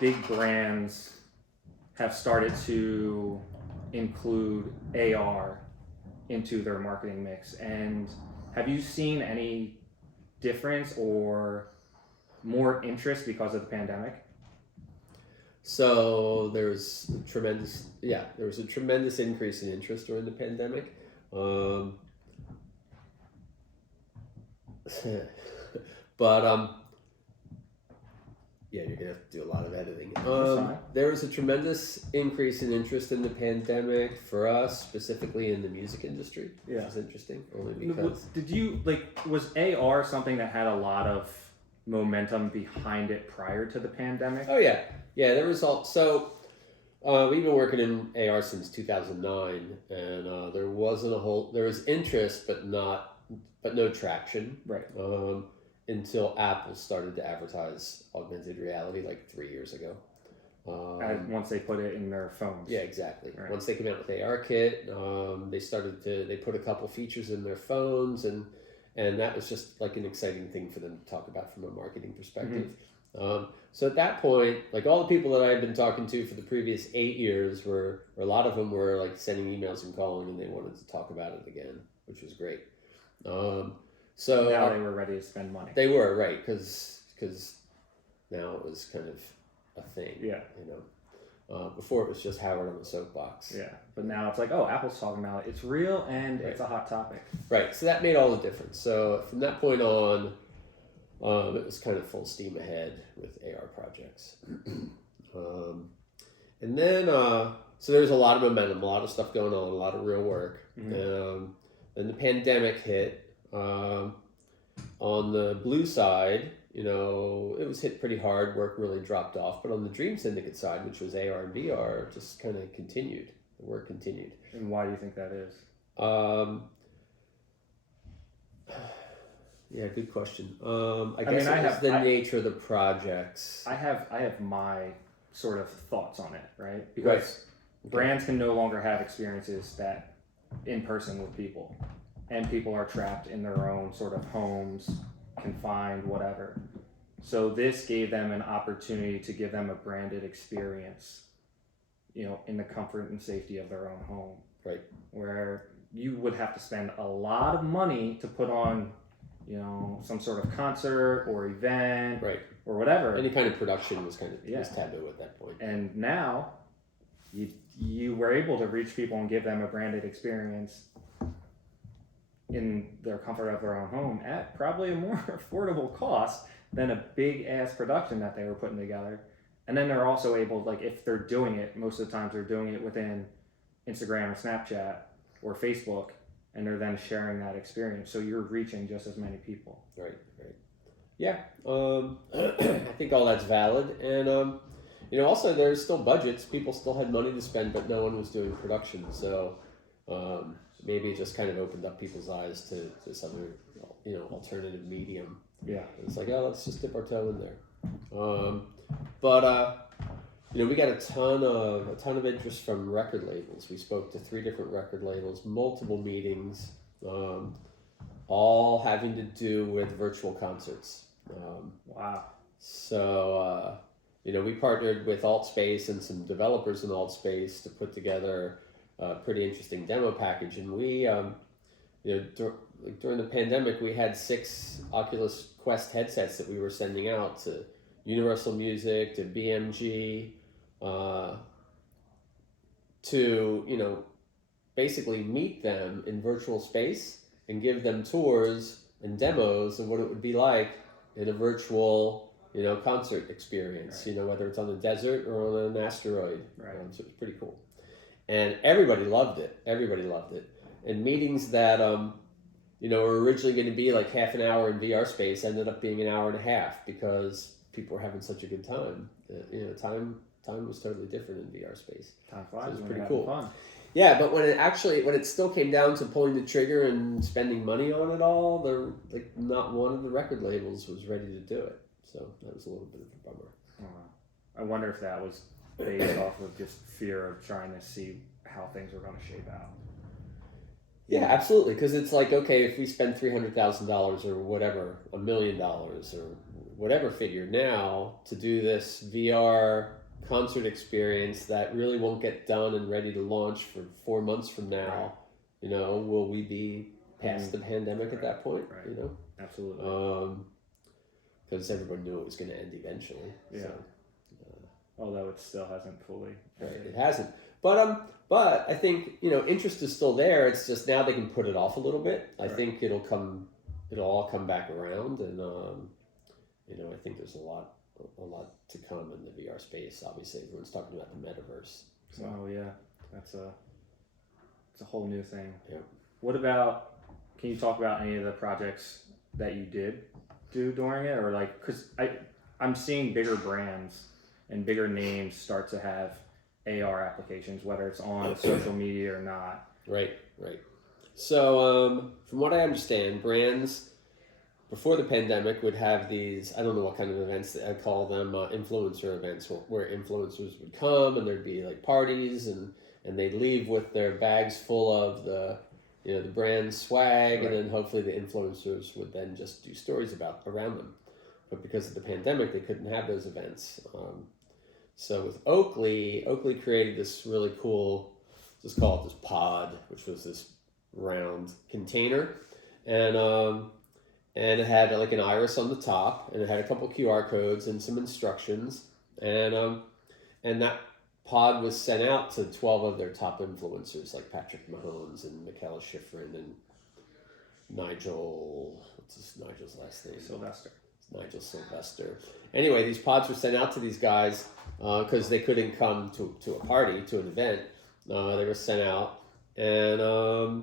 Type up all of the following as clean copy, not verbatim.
big brands have started to include AR into their marketing mix. And have you seen any difference or more interest because of the pandemic? So there was a tremendous increase in interest during the pandemic. But yeah, you're gonna have to do a lot of editing. There was a tremendous increase in interest in the pandemic for us, specifically in the music industry, which is interesting. Only because was AR something that had a lot of momentum behind it prior to the pandemic? Oh yeah, there was so. We've been working in AR since 2009, and there was interest, but no traction. Right. Until Apple started to advertise augmented reality like 3 years ago. Once they put it in their phones. Yeah, exactly. Right. Once they came out with ARKit, they put a couple features in their phones, and that was just like an exciting thing for them to talk about from a marketing perspective. Mm-hmm. So at that point, like all the people that I had been talking to for the previous 8 years a lot of them were like sending emails and calling, and they wanted to talk about it again, which was great. So now they were ready to spend money. They were, right, because now it was kind of a thing. Yeah. Before it was just Howard on the soapbox. Yeah, but now it's like, oh, Apple's talking about it. It's real and It's a hot topic. Right, so that made all the difference. So from that point on, it was kind of full steam ahead with AR projects. And then, so there was a lot of momentum, a lot of stuff going on, a lot of real work. Mm-hmm. Then the pandemic hit. On the blue side, it was hit pretty hard. Work really dropped off. But on the Dream Syndicate side, which was AR and VR, just kind of continued. The work continued. And why do you think that is? Yeah, good question. I guess it was the nature of the projects. I have my sort of thoughts on it, right? Because brands can no longer have experiences that in person with people. And people are trapped in their own sort of homes, confined, whatever. So this gave them an opportunity to give them a branded experience, in the comfort and safety of their own home. Right. Where you would have to spend a lot of money to put on, some sort of concert or event, right, or whatever. Any kind of production was kind of was taboo at that point. And now, you were able to reach people and give them a branded experience in their comfort of their own home at probably a more affordable cost than a big ass production that they were putting together. And then they're also able, like, if they're doing it, most of the times they're doing it within Instagram or Snapchat or Facebook, and they're then sharing that experience. So you're reaching just as many people. Right. Yeah. I think all that's valid. And, also there's still budgets. People still had money to spend, but no one was doing production. So, maybe it just kind of opened up people's eyes to this other, alternative medium. Yeah. It's like, let's just dip our toe in there. But we got a ton of interest from record labels. We spoke to 3 different record labels, multiple meetings, all having to do with virtual concerts. Wow. So, we partnered with AltSpace and some developers in AltSpace to put together a pretty interesting demo package. And we, during the pandemic, we had 6 Oculus Quest headsets that we were sending out to Universal Music, to BMG, to, basically meet them in virtual space and give them tours and demos of what it would be like in a virtual, concert experience, right. Whether it's on the desert or on an asteroid. Right. So it's pretty cool. And everybody loved it. And meetings that, were originally going to be like half an hour in VR space ended up being an hour and a half because people were having such a good time. Time was totally different in VR space. Time flies. So it was pretty cool. Fun. Yeah, but when it still came down to pulling the trigger and spending money on it all, not one of the record labels was ready to do it. So that was a little bit of a bummer. I wonder if that was based off of just fear of trying to see how things were going to shape out. Yeah, absolutely. Because it's like, okay, if we spend $300,000 or whatever, $1 million or whatever figure now to do this VR concert experience that really won't get done and ready to launch for 4 months from now. Right. You know, will we be past the pandemic at that point? Right. You know, Absolutely. Because everyone knew it was going to end eventually. Yeah. So, Although it still hasn't fully. right, it hasn't. But I think, you know, interest is still there. It's just now they can put it off a little bit. I think it'll all come back around, and you know, I think there's a lot to come in the VR space. Obviously, everyone's talking about the metaverse. So. Oh yeah, it's a whole new thing. Yeah. What about? Can you talk about any of the projects that you did do during it, or like, because I'm seeing bigger brands and bigger names start to have AR applications, whether it's on social media or not. Right. So, from what I understand, brands before the pandemic would have these, I don't know what kind of events, I call them influencer events, where influencers would come and there'd be like parties and they'd leave with their bags full of the brand swag, and then hopefully the influencers would then just do stories around them. But because of the pandemic, they couldn't have those events. So with Oakley created this really cool, let's call it this pod, which was this round container, and it had like an iris on the top, and it had a couple QR codes and some instructions, and that pod was sent out to 12 of their top influencers like Patrick Mahomes and Michaela Schifrin and Nigel's last name? Nigel Sylvester. Anyway, these pods were sent out to these guys because they couldn't come to a party, to an event. They were sent out, and AR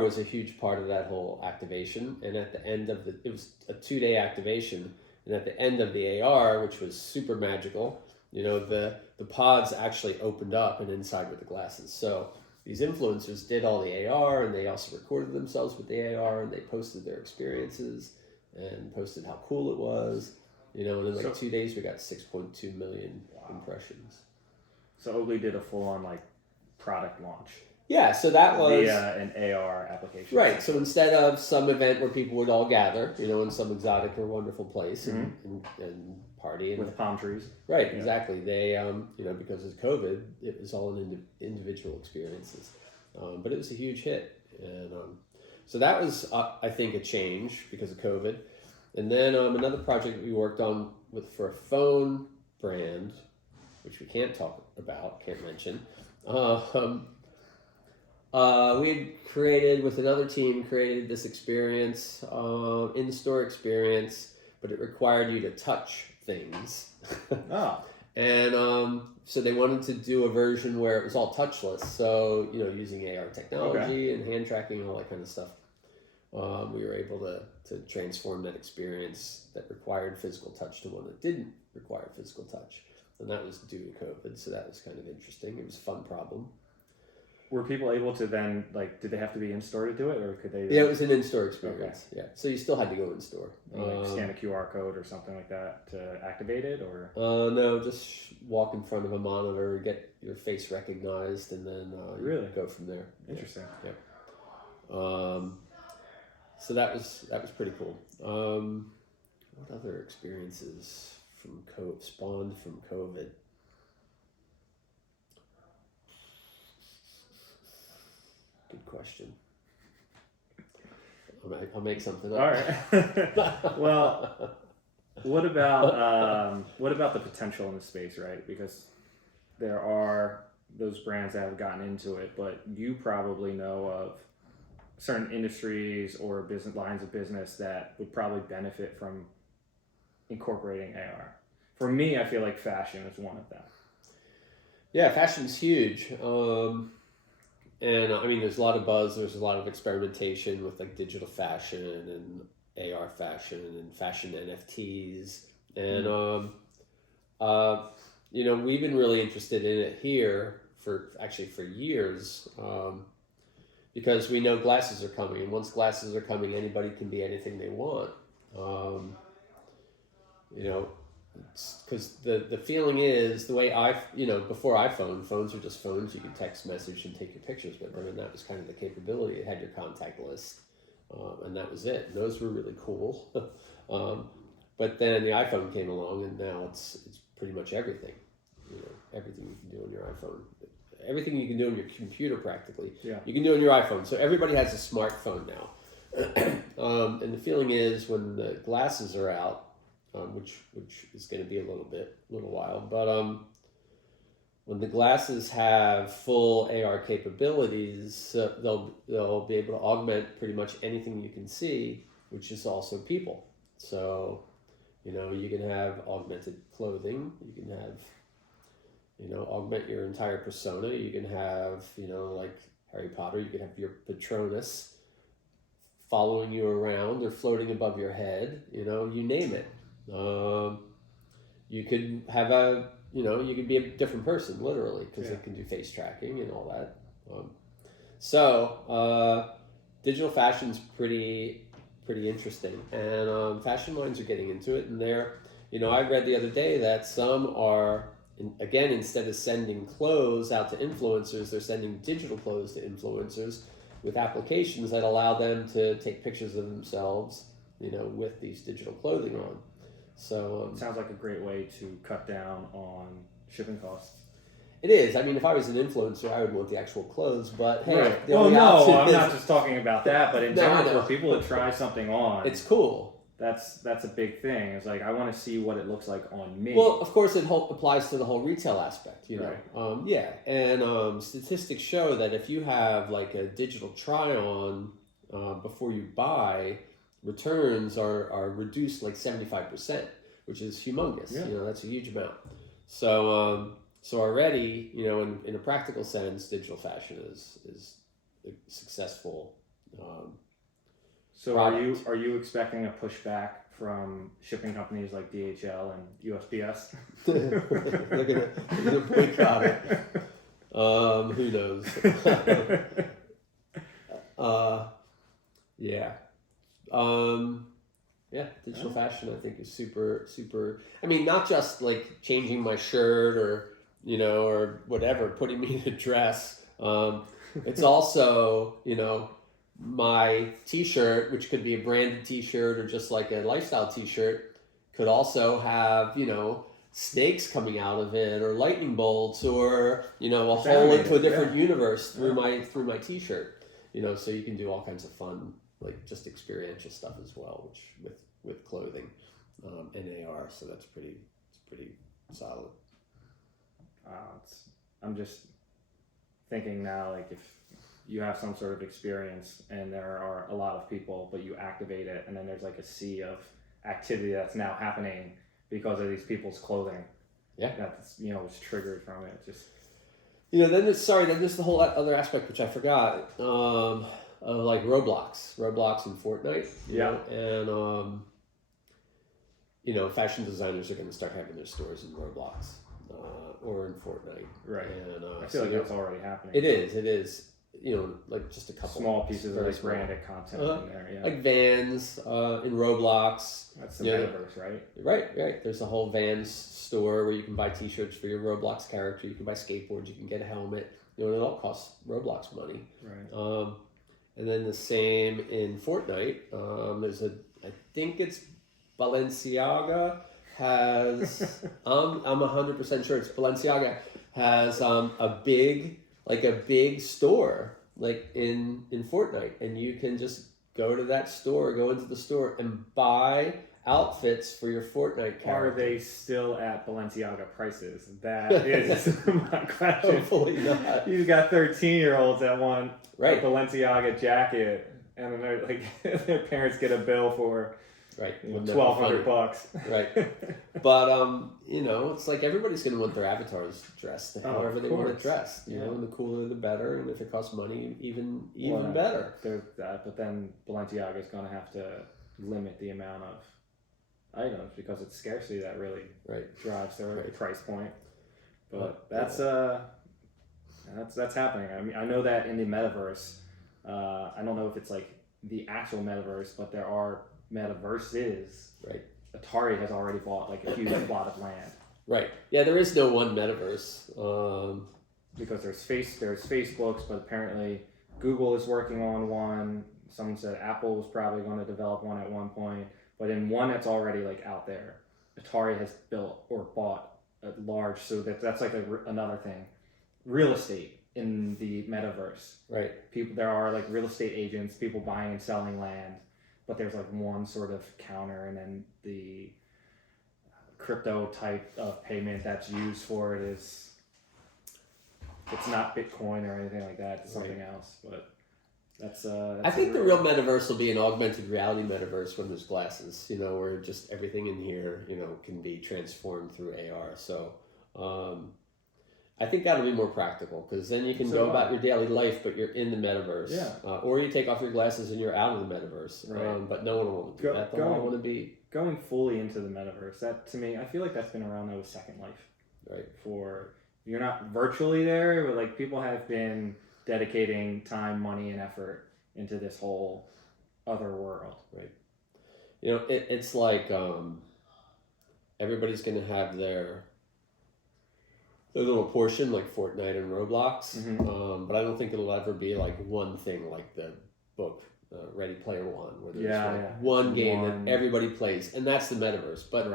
was a huge part of that whole activation. And at the end of it was a 2-day activation. And at the end of the AR, which was super magical, the pods actually opened up, and inside were the glasses. So these influencers did all the AR, and they also recorded themselves with the AR, and they posted their experiences and posted how cool it was. And in like 2 days, we got 6.2 million impressions. So Oakley did a full-on product launch. Yeah, so that was via an AR application. Right. So instead of some event where people would all gather, in some exotic or wonderful place and party with palm trees. Right. Yeah. Exactly. They because of COVID, it was all individual experiences, but it was a huge hit, and so that was I think a change because of COVID, and then another project we worked on for a phone brand, which we can't mention. We had created this experience, in-store experience, but it required you to touch things. Oh. And so they wanted to do a version where it was all touchless. So, using AR technology and hand tracking and all that kind of stuff. We were able to transform that experience that required physical touch to one that didn't require physical touch. And that was due to COVID. So that was kind of interesting. It was a fun problem. Were people able to then, did they have to be in-store to do it, or could they? Yeah, it was an in-store experience. Okay. Yeah, so you still had to go in-store. Scan a QR code or something like that to activate it, or? No, just walk in front of a monitor, get your face recognized, and then really go from there. Interesting. Yeah. So that was pretty cool. What other experiences spawned from COVID? Good question. I'll make something up. All right. Well, what about the potential in the space, right? Because there are those brands that have gotten into it, but you probably know of certain industries or business lines of business that would probably benefit from incorporating AR. For me, I feel like fashion is one of them. Yeah, fashion's huge. And I mean, there's a lot of buzz. There's a lot of experimentation with digital fashion and AR fashion and fashion NFTs. And, we've been really interested in it here for years, because we know glasses are coming. And once glasses are coming, anybody can be anything they want. Because the feeling is the way before iPhone, phones were just phones. You could text message and take your pictures with them, and that was kind of the capability. It had your contact list, and that was it. And those were really cool. But then the iPhone came along, and now it's pretty much everything. Everything you can do on your iPhone, everything you can do on your computer, practically. Yeah. You can do on your iPhone. So everybody has a smartphone now. And the feeling is when the glasses are out, which is going to be a little while, but when the glasses have full AR capabilities, they'll be able to augment pretty much anything you can see, which is also people. So, you can have augmented clothing. You can have, augment your entire persona. You can have, like Harry Potter, you can have your Patronus following you around or floating above your head. You name it. You could have you could be a different person, literally, because it can do face tracking and all that. Digital fashion's pretty interesting, and fashion lines are getting into it. And I read the other day that some are, again, instead of sending clothes out to influencers, they're sending digital clothes to influencers with applications that allow them to take pictures of themselves, with these digital clothing on. So it sounds like a great way to cut down on shipping costs. It is. I mean, if I was an influencer, I would want the actual clothes. But hey, right. I'm not just talking about that, but in general, for people to try something on, it's cool. That's a big thing. It's like I want to see what it looks like on me. Well, of course, it applies to the whole retail aspect, Right. And statistics show that if you have like a digital try-on before you buy, returns are reduced like 75%, which is humongous. Yeah. That's a huge amount. So already, in a practical sense, digital fashion is a successful. So product. are you expecting a pushback from shipping companies like DHL and USPS? They're gonna boycott it. Who knows? Yeah. Digital fashion I think is super. I mean, not just like changing my shirt or or whatever, putting me in a dress. It's also my T-shirt, which could be a branded T-shirt or just like a lifestyle T-shirt, could also have snakes coming out of it or lightning bolts or a hole into a different universe through my T-shirt. So you can do all kinds of fun, like just experiential stuff as well, which with clothing and AR. So it's pretty solid. I'm just thinking now, like if you have some sort of experience and there are a lot of people, but you activate it, and then there's like a sea of activity that's now happening because of these people's clothing. Yeah, that's was triggered from it. Just then there's the whole other aspect which I forgot. Of like Roblox and Fortnite. And fashion designers are going to start having their stores in Roblox or in Fortnite. Right. And I feel like that's already happening. It is. Like just a couple small pieces of like branded content in there. Yeah. Like Vans in Roblox. That's the Metaverse, right? Right. There's a whole Vans store where you can buy T-shirts for your Roblox character. You can buy skateboards. You can get a helmet. And it all costs Roblox money. Right. And then the same in Fortnite. I think it's Balenciaga has. I'm 100% sure it's Balenciaga has a big store like in Fortnite, and you can just go into the store and buy outfits for your Fortnite character. Are they still at Balenciaga prices? That is my question. Hopefully not. You've got 13-year-olds that want a Right. Balenciaga jacket, and then they're like their parents get a bill for $1,200. Right. But it's like everybody's gonna want their avatars dressed however they want it dressed. And the cooler the better, and if it costs money, even better. There's that, but then Balenciaga is gonna have to limit the amount of items because it's scarcity that really drives their price point. But that's happening. I mean, I know that in the Metaverse, I don't know if it's like the actual Metaverse, but there are Metaverses. Right. Atari has already bought like a huge plot of land. Right. Yeah, there is no one Metaverse. Because there's Facebook's, but apparently Google is working on one. Someone said Apple was probably going to develop one at one point. But in one that's already like out there, Atari has built or bought a large, so that's like another thing, real estate in the metaverse. Right. There are like real estate agents, people buying and selling land, but there's like one sort of counter, and then the crypto type of payment that's used for it is, it's not Bitcoin or anything like that. It's something else, but that's I think the real metaverse will be an augmented reality metaverse when there's glasses, where just everything in here, can be transformed through AR. So I think that'll be more practical, because then you can go about your daily life, but you're in the metaverse. Yeah. Or you take off your glasses and you're out of the metaverse. Right. But no one will want to do that. They'll all want to be going fully into the metaverse. That, to me, I feel like that's been around though with Second Life. Right. You're not virtually there, but like people have been dedicating time, money, and effort into this whole other world. Right. It's like everybody's going to have their little portion, like Fortnite and Roblox, but I don't think it'll ever be like one thing like the book Ready Player One, where there's one game that everybody plays, and that's the metaverse. But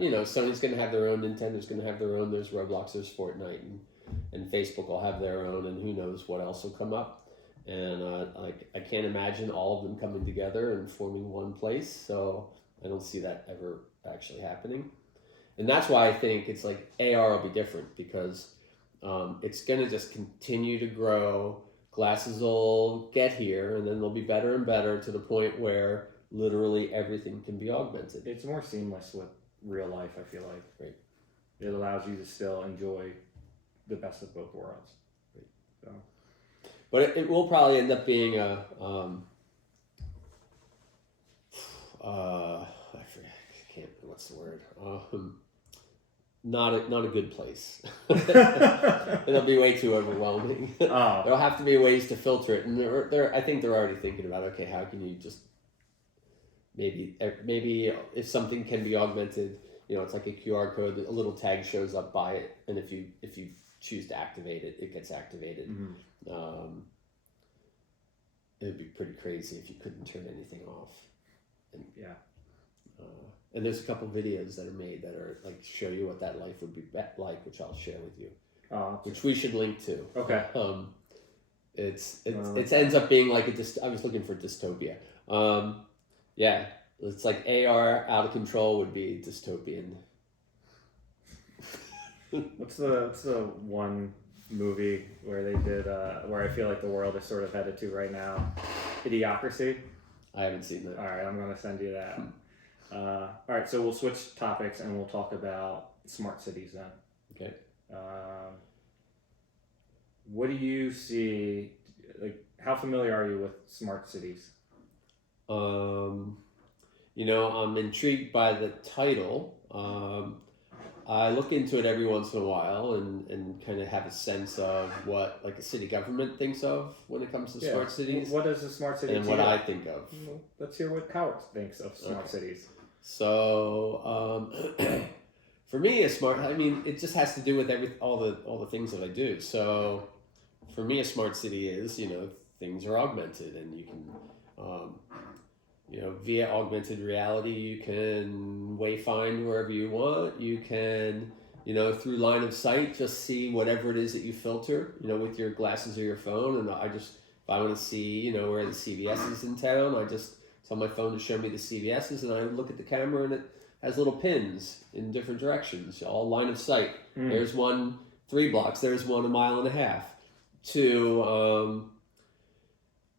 Sony's going to have their own, Nintendo's going to have their own. There's Roblox, there's Fortnite, and Facebook will have their own, and who knows what else will come up. And I can't imagine all of them coming together and forming one place. So I don't see that ever actually happening. And that's why I think it's like AR will be different, because it's going to just continue to grow. Glasses will get here, and then they'll be better and better to the point where literally everything can be augmented. It's more seamless with real life, I feel like. Right. It allows you to still enjoy the best of both worlds. Right. So. But it will probably end up being a I forget, I can't, what's the word? Not a good place. It'll be way too overwhelming. Oh. There'll have to be ways to filter it, and I think they're already thinking about, okay, how can you just maybe if something can be augmented, it's like a QR code, a little tag shows up by it, and if you choose to activate it, it gets activated. Mm-hmm. It would be pretty crazy if you couldn't turn anything off. And, and there's a couple videos that are made that are like show you what that life would be like, which I'll share with you, which we should link to. Okay. It ends up being like I was looking for dystopia. It's like AR out of control would be dystopian. What's the one movie where they did where I feel like the world is sort of headed to right now? Idiocracy. I haven't seen that. All right, I'm gonna send you that. All right, so we'll switch topics and we'll talk about smart cities then. Okay. What do you see? Like, how familiar are you with smart cities? I'm intrigued by the title. I look into it every once in a while and kind of have a sense of what like a city government thinks of when it comes to smart cities. What is a smart city? And what I think of. Well, let's hear what Howard thinks of smart cities. So for me, it just has to do with all the things that I do. So for me, a smart city is things are augmented, and you can via augmented reality, you can wayfind wherever you want. You can, through line of sight, just see whatever it is that you filter, with your glasses or your phone. And if I want to see, where the CVS is in town, I just tell my phone to show me the CVS's, and I look at the camera, and it has little pins in different directions, all line of sight. There's one 3 blocks, there's one 1.5 miles. To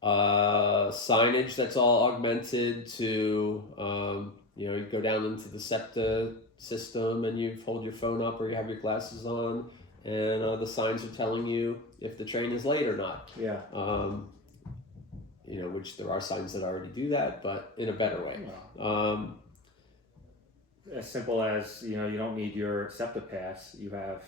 signage that's all augmented, to you go down into the SEPTA system and you hold your phone up or you have your glasses on, and the signs are telling you if the train is late or not. Yeah. Which there are signs that already do that, but in a better way. As simple as you don't need your SEPTA pass. You have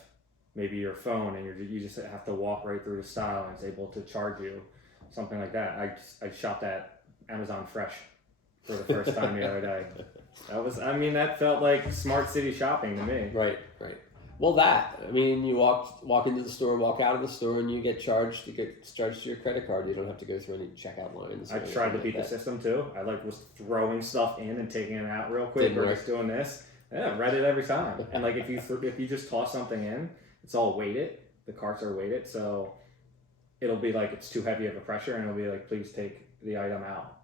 maybe your phone, and you just have to walk right through the stile, and it's able to charge you. Something like that. I shopped at Amazon Fresh for the first time the other day. That felt like smart city shopping to me. Right. Well, that. I mean, you walk into the store, walk out of the store, and you get charged. You get charged to your credit card. You don't have to go through any checkout lines. I tried to beat the system too. I was throwing stuff in and taking it out real quick, or just doing this. Yeah, read it every time. And like if you just toss something in, it's all weighted. The carts are weighted, so it'll be like it's too heavy of a pressure, and it'll be like, please take the item out,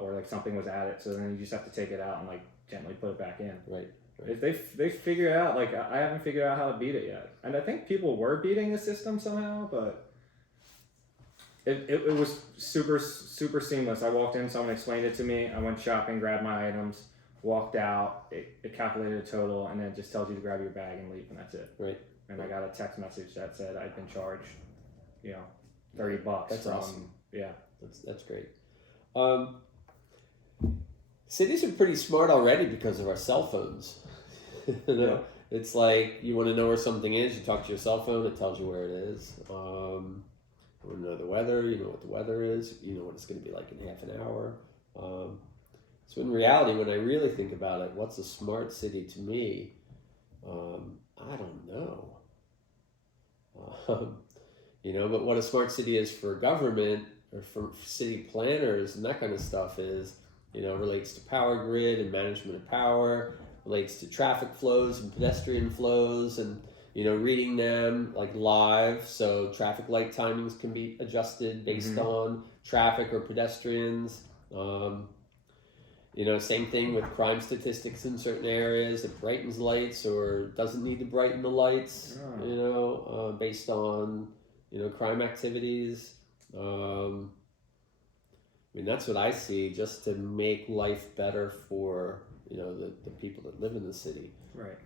or like something was added. So then you just have to take it out and like gently put it back in. Right. If they figure it out, like I haven't figured out how to beat it yet, and I think people were beating the system somehow, but it was super seamless. I walked in, someone explained it to me. I went shopping, grabbed my items, walked out. It calculated a total, and then it just tells you to grab your bag and leave, and that's it. Right. And I got a text message that said I'd been charged, $30. That's awesome. Yeah. That's great. Cities are pretty smart already because of our cell phones. Yeah. It's like you want to know where something is, you talk to your cell phone, it tells you where it is. You want to know the weather, you know what the weather is, you know what it's going to be like in half an hour. So in reality, when I really think about it, what's a smart city to me? I don't know. But what a smart city is for government or for city planners and that kind of stuff is, relates to power grid and management of power, relates to traffic flows and pedestrian flows and, reading them like live. So traffic light timings can be adjusted based on traffic or pedestrians. Same thing with crime statistics in certain areas. It brightens lights or doesn't need to brighten the lights, based on, crime activities. That's what I see, just to make life better for, the people that live in the city. Right.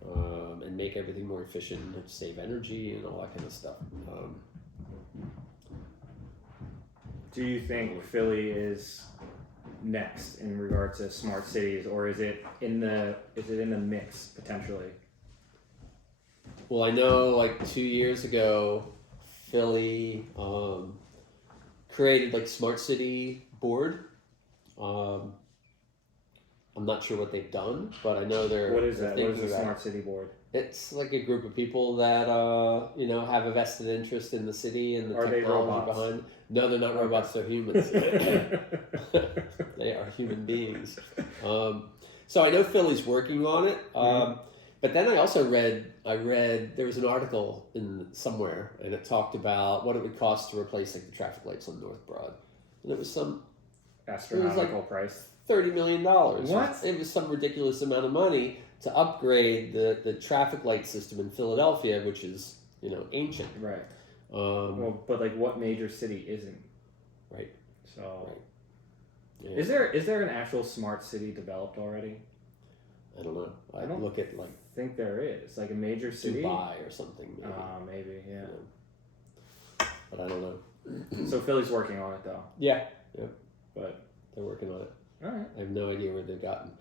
And make everything more efficient and save energy and all that kind of stuff. Do you think Philly is next in regard to smart cities, or is it in the mix potentially? Well, I know like 2 years ago, Philly created like smart city board. I'm not sure what they've done, but I know they're. What is that? What is the smart city board? It's like a group of people that have a vested interest in the city and the technology behind. No, they're not robots. They're humans. They are human beings. So I know Philly's working on it. But then I also read there was an article in somewhere, and it talked about what it would cost to replace like the traffic lights on North Broad, and it was some astronomical price. $30 million. What? It was some ridiculous amount of money to upgrade the traffic light system in Philadelphia, which is ancient. Right. But like, what major city isn't? Right. So, yeah. Is there an actual smart city developed already? I don't know. I don't look at like. Think there is like a major city. Dubai or something. Maybe. Yeah. But I don't know. So Philly's working on it though. Yeah. But they're working on it. All right. I have no idea where they've gotten.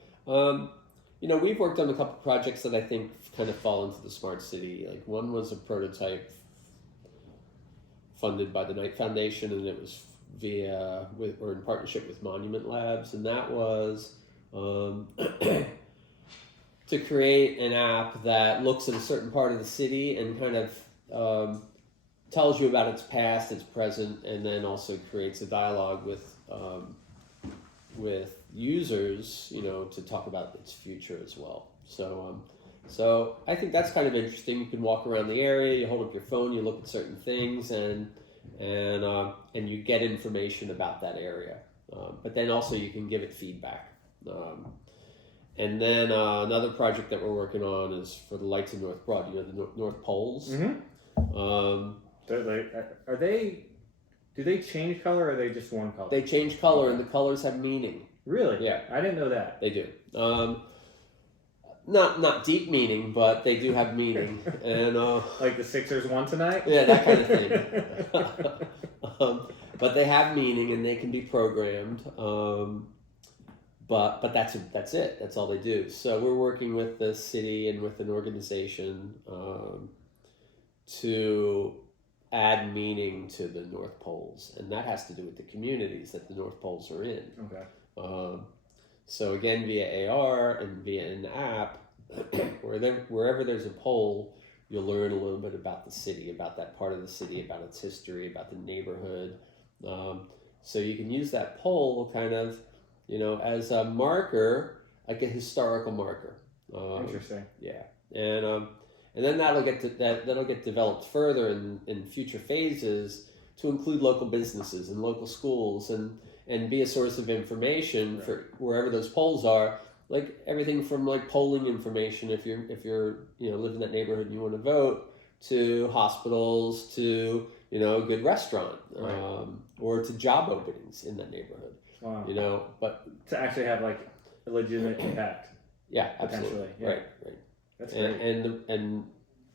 We've worked on a couple projects that I think kind of fall into the smart city. Like one was a prototype funded by the Knight Foundation, and it was or in partnership with Monument Labs, and that was to create an app that looks at a certain part of the city and kind of tells you about its past, its present, and then also creates a dialogue with users, to talk about its future as well. So I think that's kind of interesting. You can walk around the area, you hold up your phone, you look at certain things, and you get information about that area. But then also you can give it feedback. And then another project that we're working on is for the lights in North Broad. The North Poles. Mm-hmm. Do they change color, or are they just one color? They change color, and the colors have meaning. Really? Yeah. I didn't know that. They do. Not deep meaning, but they do have meaning. And like the Sixers won tonight? Yeah, that kind of thing. But they have meaning, and they can be programmed. But that's it. That's all they do. So we're working with the city and with an organization to add meaning to the North Poles, and that has to do with the communities that the North Poles are in. Okay. So again, via AR and via an app, wherever there's a pole, you'll learn a little bit about the city, about that part of the city, about its history, about the neighborhood. So you can use that pole kind of, as a marker, like a historical marker. Interesting. Yeah, and then that'll get developed further in future phases to include local businesses and local schools and be a source of information for wherever those polls are. Like everything from like polling information if you're live in that neighborhood and you want to vote, to hospitals, to a good restaurant, or to job openings in that neighborhood. Wow. But to actually have like a legitimate impact. Yeah, absolutely. Yeah. Right. That's great. And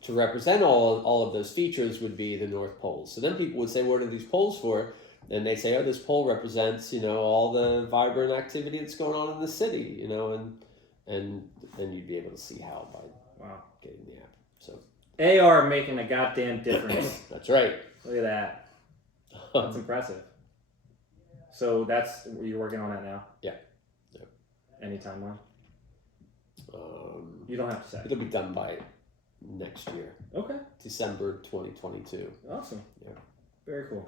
to represent all of those features would be the North Poles. So then people would say, what are these poles for? And they say, oh, this pole represents, all the vibrant activity that's going on in the city, and then you'd be able to see how by getting the app. So AR making a goddamn difference. That's right. Look at that. That's impressive. So you're working on that now? Yeah. Any timeline? You don't have to say. It'll be done by next year. Okay. December 2022. Awesome. Yeah. Very cool.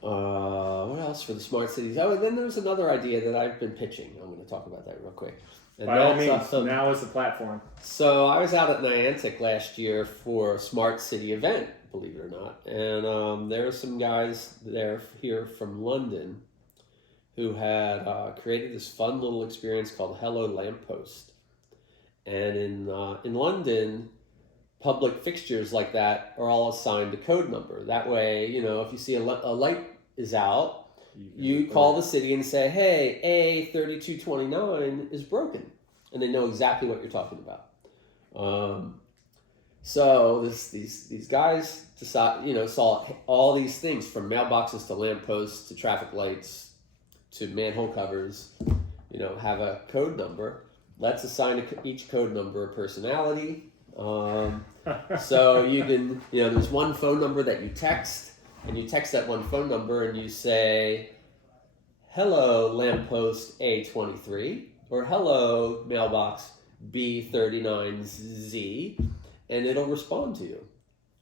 What else for the smart cities? Oh, and then there's another idea that I've been pitching. I'm going to talk about that real quick. And by all means, now is the platform. So I was out at Niantic last year for a smart city event, believe it or not. And there were some guys here from London who had created this fun little experience called Hello Lamppost. And in London, public fixtures like that are all assigned a code number. That way, if you see a light is out, you call the city and say, hey, A3229 is broken. And they know exactly what you're talking about. So these guys saw all these things from mailboxes to lampposts to traffic lights to manhole covers, have a code number. Let's assign each code number a personality. So you can, there's one phone number that you text, and you text that one phone number and you say, hello, lamppost A23, or hello, mailbox B39Z, and it'll respond to you.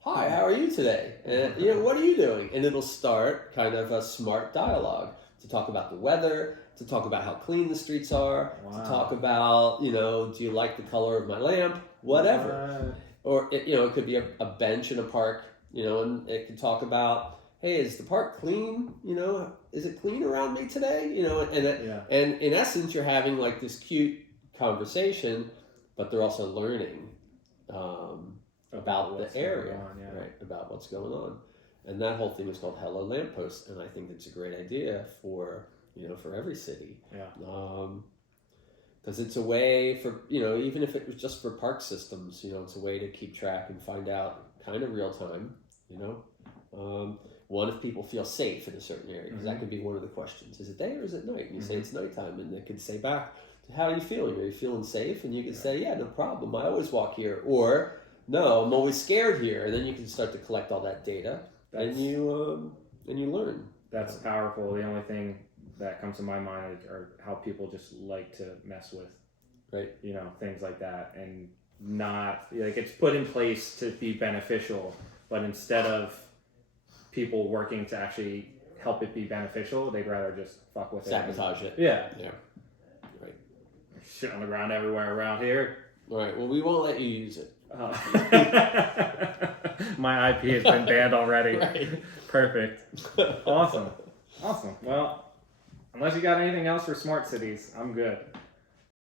Hi, how are you today? And, what are you doing? And it'll start kind of a smart dialogue to talk about the weather, to talk about how clean the streets are, to talk about, do you like the color of my lamp? Whatever. Or, it could be a bench in a park, and it could talk about, hey, is the park clean? Is it clean around me today? And in essence, you're having like this cute conversation, but they're also learning about the area, right? About what's going on. And that whole thing is called Hello Lamppost, and I think it's a great idea for every city. Yeah. Because it's a way for, even if it was just for park systems, it's a way to keep track and find out kind of real time, One, if people feel safe in a certain area, because that could be one of the questions. Is it day or is it night? And you say it's nighttime, and they could say back, how are you feeling? Are you feeling safe? And you could say, yeah, no problem. I always walk here. Or, no, I'm always scared here. And then you can start to collect all that data, and you learn. That's powerful. The only thing that comes to my mind are how people just like to mess with, right? Things like that, and not like it's put in place to be beneficial, but instead of people working to actually help it be beneficial, they'd rather just fuck with sabotage it. Yeah. Right. Shit on the ground everywhere around here. All right. Well, we won't let you use it. My IP has been banned already. Right. Perfect. Awesome. Well, unless you got anything else for smart cities, I'm good.